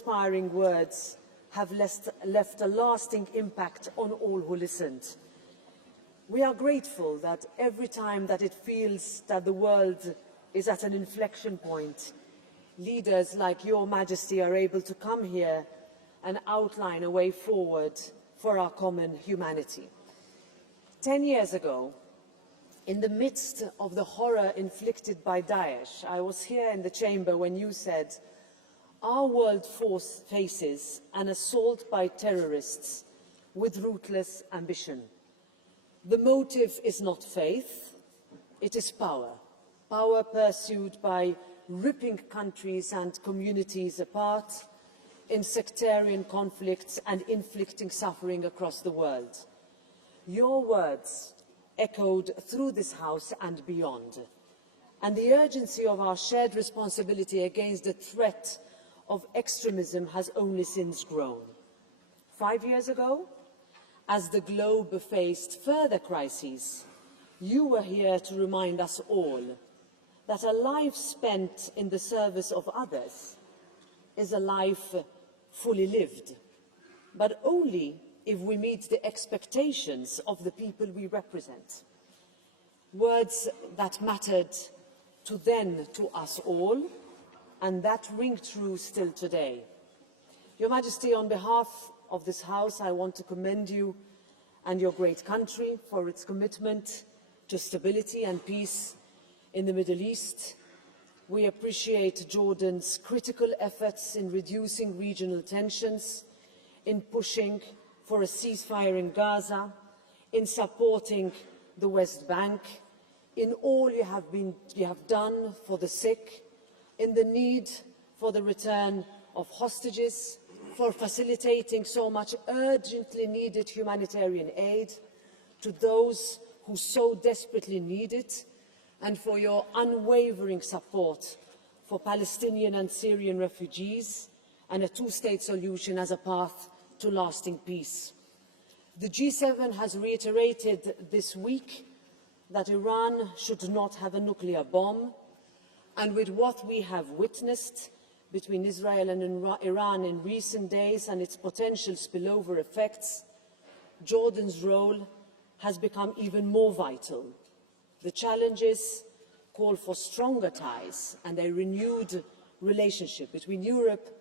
inspiring words have left a lasting impact on all who listened. We are grateful that every time that it feels that the world is at an inflection point, leaders like Your Majesty are able to come here and outline a way forward for our common humanity. 10 years ago, in the midst of the horror inflicted by Daesh, I was here in the chamber when you said, "Our world faces an assault by terrorists with ruthless ambition. The motive is not faith, it is power. Power pursued by ripping countries and communities apart in sectarian conflicts and inflicting suffering across the world." Your words echoed through this House and beyond, and the urgency of our shared responsibility against the threat of extremism has only since grown. 5 years ago, as the globe faced further crises, you were here to remind us all that a life spent in the service of others is a life fully lived, but only if we meet the expectations of the people we represent. Words that mattered to then to us all, and that ring true still today. Your Majesty, on behalf of this House, I want to commend you and your great country for its commitment to stability and peace in the Middle East. We appreciate Jordan's critical efforts in reducing regional tensions, in pushing for a ceasefire in Gaza, in supporting the West Bank, in all you have done for the sick, in the need for the return of hostages, for facilitating so much urgently needed humanitarian aid to those who so desperately need it, and for your unwavering support for Palestinian and Syrian refugees and a two-state solution as a path to lasting peace. The G7 has reiterated this week that Iran should not have a nuclear bomb, and with what we have witnessed between Israel and Iran in recent days and its potential spillover effects, Jordan's role has become even more vital. The challenges call for stronger ties and a renewed relationship between Europe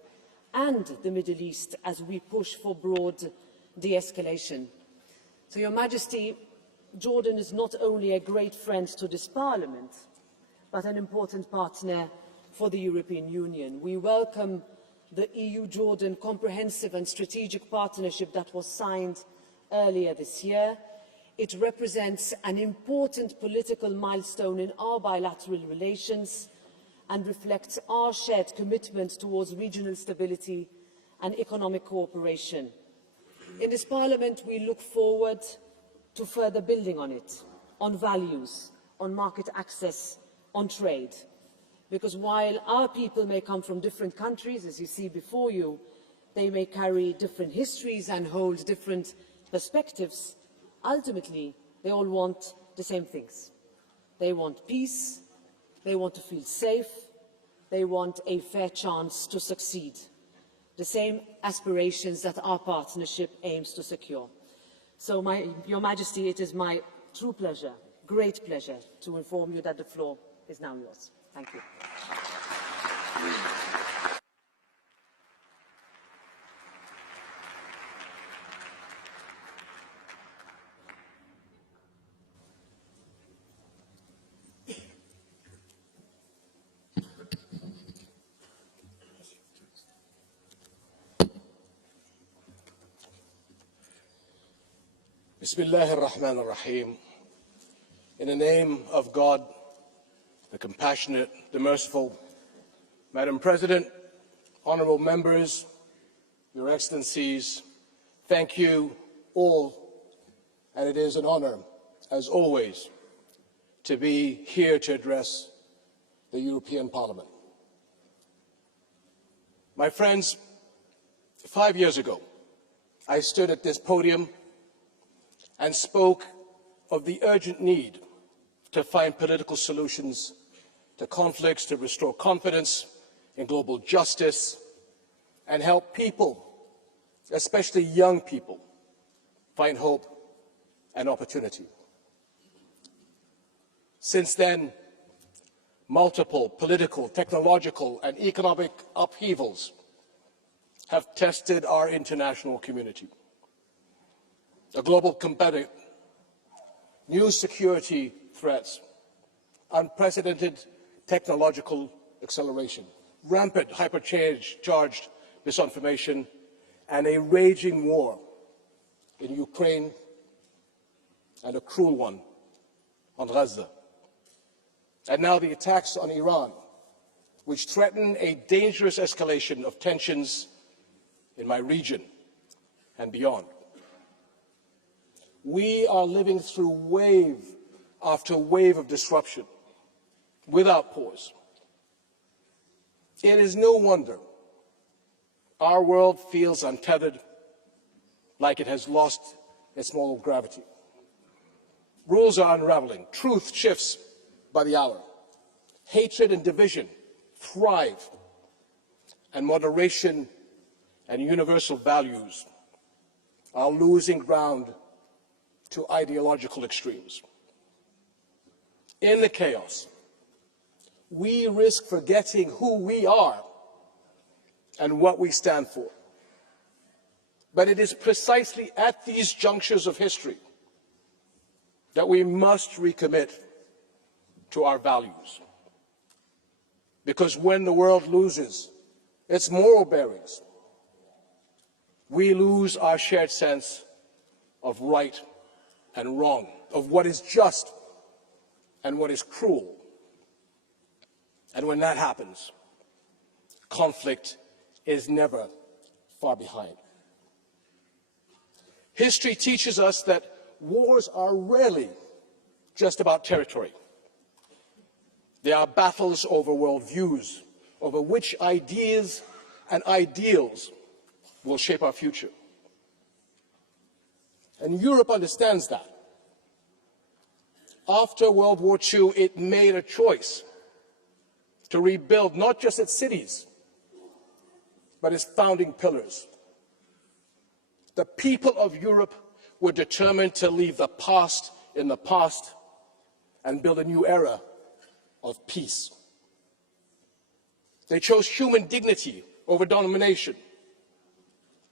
and the Middle East as we push for broad de-escalation. So, Your Majesty, Jordan is not only a great friend to this Parliament, but an important partner for the European Union. We welcome the EU-Jordan Comprehensive and Strategic Partnership that was signed earlier this year. It represents an important political milestone in our bilateral relations and reflects our shared commitment towards regional stability and economic cooperation. In this Parliament, we look forward to further building on it, on values, on market access, on trade. Because while our people may come from different countries, as you see before you, they may carry different histories and hold different perspectives, ultimately they all want the same things. They want peace, they want to feel safe, they want a fair chance to succeed. The same aspirations that our partnership aims to secure. So, Your Majesty, it is my true pleasure, great pleasure, to inform you that the floor is now yours. Thank you. Bismillah ar-Rahman ar-Rahim. In the name of God, the compassionate, the merciful, Madam President, honourable members, Your Excellencies, thank you all, and it is an honour, as always, to be here to address the European Parliament. My friends, 5 years ago, I stood at this podium and spoke of the urgent need to find political solutions to conflicts, to restore confidence in global justice, and help people, especially young people, find hope and opportunity. Since then, multiple political, technological, and economic upheavals have tested our international community. A global pandemic, new security threats, unprecedented technological acceleration, rampant hypercharged misinformation, and a raging war in Ukraine and a cruel one on Gaza. And now the attacks on Iran, which threaten a dangerous escalation of tensions in my region and beyond. We are living through wave after wave of disruption without pause. It is no wonder our world feels untethered, like it has lost its moral gravity. Rules are unraveling, truth shifts by the hour, hatred and division thrive, and moderation and universal values are losing ground to ideological extremes. In the chaos, we risk forgetting who we are and what we stand for. But it is precisely at these junctures of history that we must recommit to our values. Because when the world loses its moral bearings, we lose our shared sense of right and wrong, of what is just and what is cruel. And when that happens, conflict is never far behind. History teaches us that wars are rarely just about territory. They are battles over worldviews, over which ideas and ideals will shape our future. And Europe understands that. After World War II, it made a choice to rebuild not just its cities, but its founding pillars. The people of Europe were determined to leave the past in the past and build a new era of peace. They chose human dignity over domination,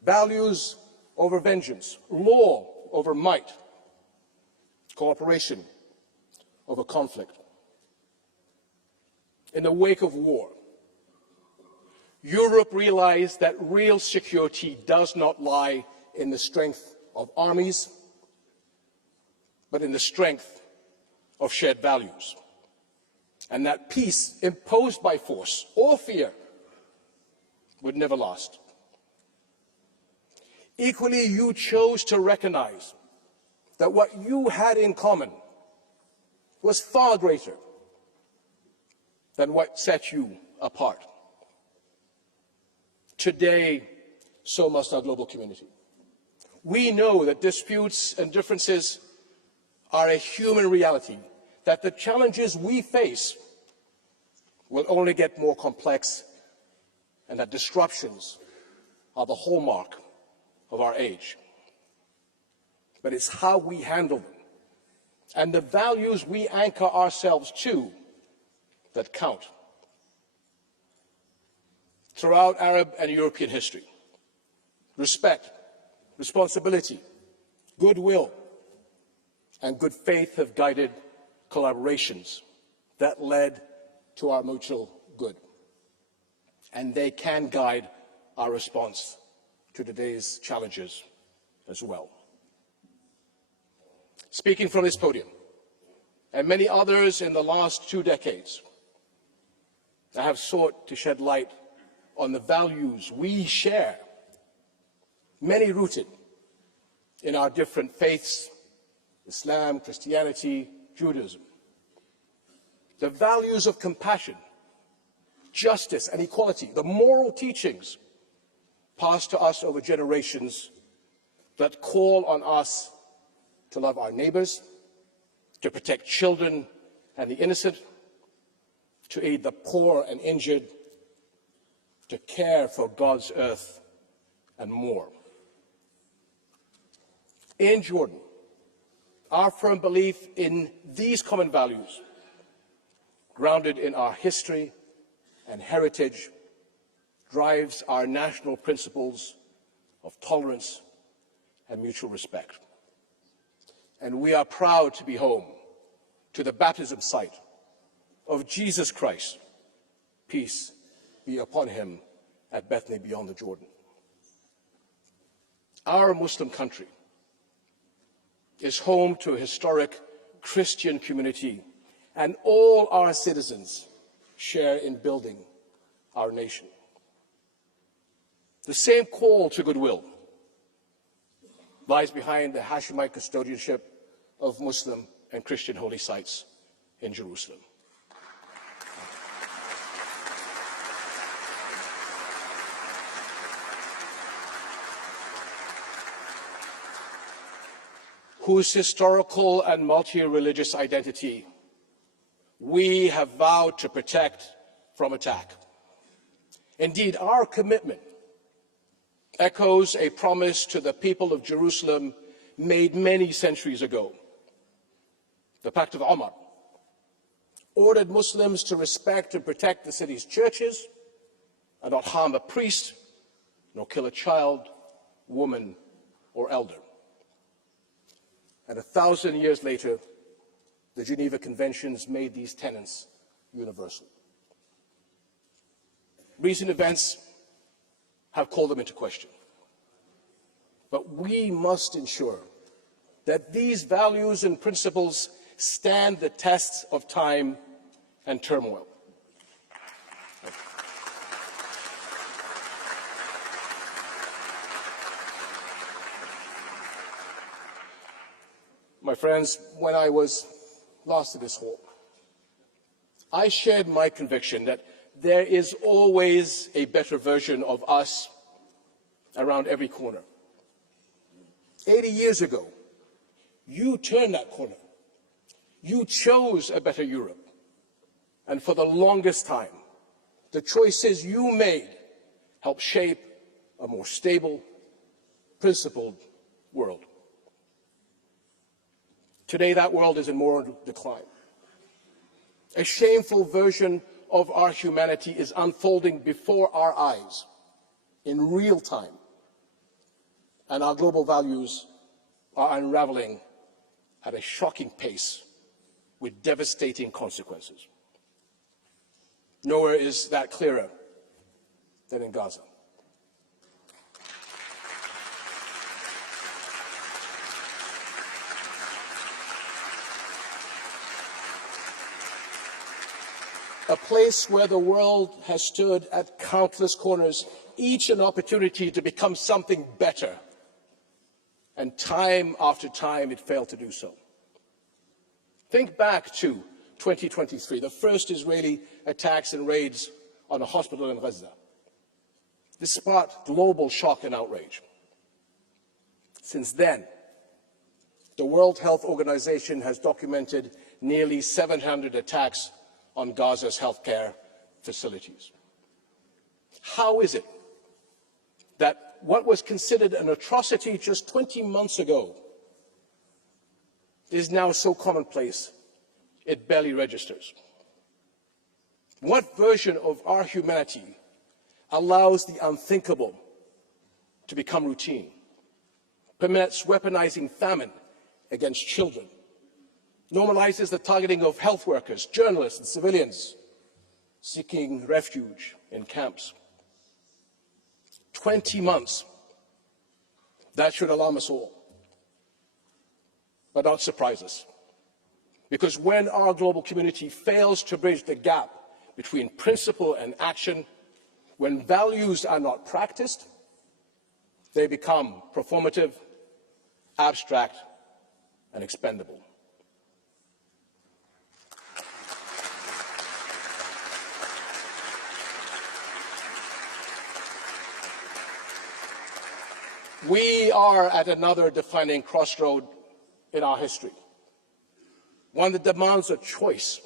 values over vengeance, law over might, cooperation over conflict. In the wake of war, Europe realized that real security does not lie in the strength of armies, but in the strength of shared values. And that peace imposed by force or fear would never last. Equally, you chose to recognize that what you had in common was far greater than what set you apart. Today, so must our global community. We know that disputes and differences are a human reality, that the challenges we face will only get more complex, and that disruptions are the hallmark of our age. But it's how we handle them and the values we anchor ourselves to that count. Throughout Arab and European history, respect, responsibility, goodwill, and good faith have guided collaborations that led to our mutual good. And they can guide our response to today's challenges as well. Speaking from this podium, and many others in the last 2 decades, I have sought to shed light on the values we share, many rooted in our different faiths, Islam, Christianity, Judaism. The values of compassion, justice, and equality, the moral teachings passed to us over generations that call on us to love our neighbors, to protect children and the innocent, to aid the poor and injured, to care for God's earth, and more. In Jordan, our firm belief in these common values, grounded in our history and heritage, drives our national principles of tolerance and mutual respect. And we are proud to be home to the baptism site of Jesus Christ, peace be upon him, at Bethany beyond the Jordan. Our Muslim country is home to a historic Christian community, and all our citizens share in building our nation. The same call to goodwill lies behind the Hashemite custodianship of Muslim and Christian holy sites in Jerusalem. Whose historical and multi-religious identity we have vowed to protect from attack. Indeed, our commitment echoes a promise to the people of Jerusalem made many centuries ago. The Pact of Omar ordered Muslims to respect and protect the city's churches and not harm a priest, nor kill a child, woman, or elder. And 1,000 years later, the Geneva Conventions made these tenets universal. Recent events have called them into question. But we must ensure that these values and principles stand the tests of time and turmoil. My friends, when I was last in this hall, I shared my conviction that there is always a better version of us around every corner. 80 years ago, you turned that corner. You chose a better Europe. And for the longest time, the choices you made helped shape a more stable, principled world. Today, that world is in moral decline. A shameful version of our humanity is unfolding before our eyes in real time, and our global values are unraveling at a shocking pace with devastating consequences. Nowhere is that clearer than in Gaza. A place where the world has stood at countless corners, each an opportunity to become something better. And time after time, it failed to do so. Think back to 2023, the first Israeli attacks and raids on a hospital in Gaza. This sparked global shock and outrage. Since then, the World Health Organization has documented nearly 700 attacks on Gaza's healthcare facilities. How is it that what was considered an atrocity just 20 months ago is now so commonplace it barely registers? What version of our humanity allows the unthinkable to become routine, permits weaponizing famine against children, normalizes the targeting of health workers, journalists and civilians seeking refuge in camps? 20 months. That should alarm us all, but not surprise us. Because when our global community fails to bridge the gap between principle and action, when values are not practiced, they become performative, abstract, and expendable. We are at another defining crossroad in our history, one that demands a choice: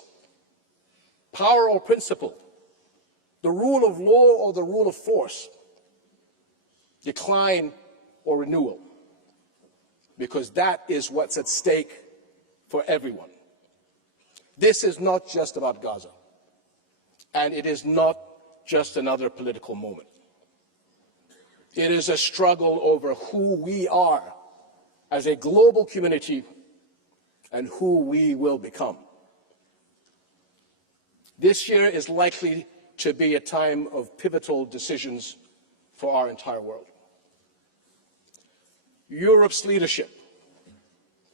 power or principle, the rule of law or the rule of force, decline or renewal, because that is what's at stake for everyone. This is not just about Gaza, and it is not just another political moment. It is a struggle over who we are as a global community and who we will become. This year is likely to be a time of pivotal decisions for our entire world. Europe's leadership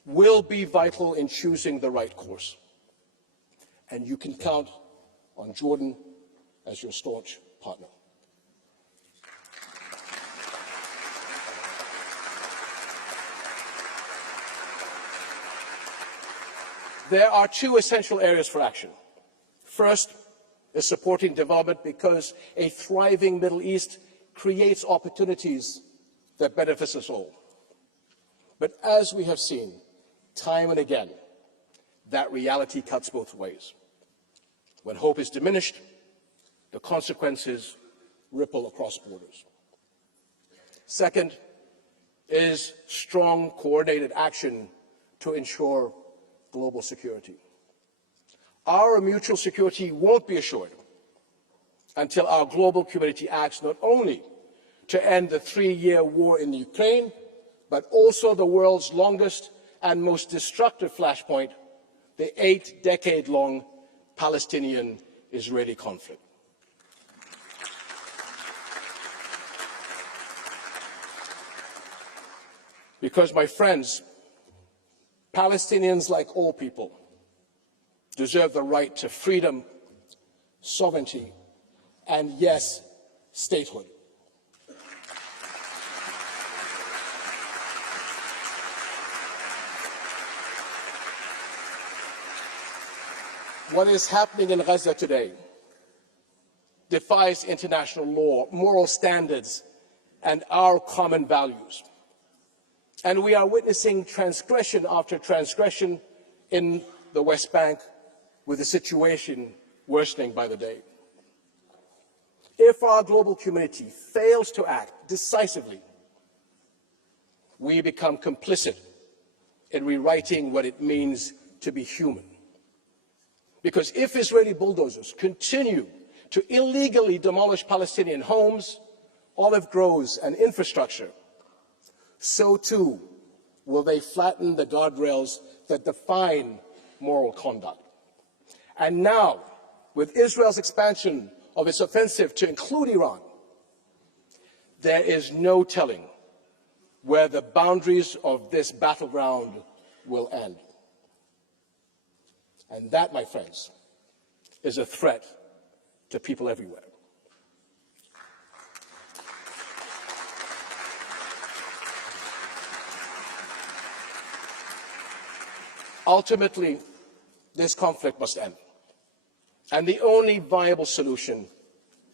will be vital in choosing the right course, and you can count on Jordan as your staunch partner. There are two essential areas for action. First is supporting development, because a thriving Middle East creates opportunities that benefits us all. But as we have seen time and again, that reality cuts both ways. When hope is diminished, the consequences ripple across borders. Second is strong, coordinated action to ensure global security. Our mutual security won't be assured until our global community acts not only to end the 3-year war in Ukraine, but also the world's longest and most destructive flashpoint, the 8-decade-long Palestinian-Israeli conflict. Because, my friends, Palestinians, like all people, deserve the right to freedom, sovereignty, and, yes, statehood. What is happening in Gaza today defies international law, moral standards, and our common values. And we are witnessing transgression after transgression in the West Bank, with the situation worsening by the day. If our global community fails to act decisively, we become complicit in rewriting what it means to be human. Because if Israeli bulldozers continue to illegally demolish Palestinian homes, olive groves, and infrastructure, so too will they flatten the guardrails that define moral conduct. And now, with Israel's expansion of its offensive to include Iran, there is no telling where the boundaries of this battleground will end. And that, my friends, is a threat to people everywhere. Ultimately, this conflict must end. And the only viable solution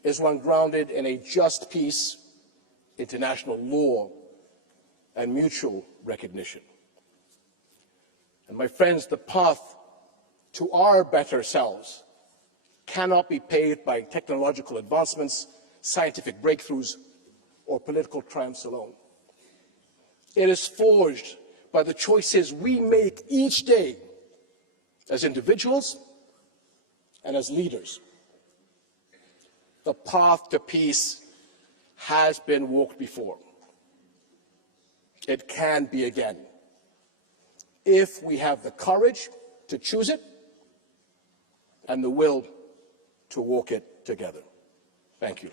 is one grounded in a just peace, international law, and mutual recognition. And my friends, the path to our better selves cannot be paved by technological advancements, scientific breakthroughs, or political triumphs alone. It is forged by the choices we make each day as individuals and as leaders. The path to peace has been walked before. It can be again, if we have the courage to choose it and the will to walk it together. Thank you.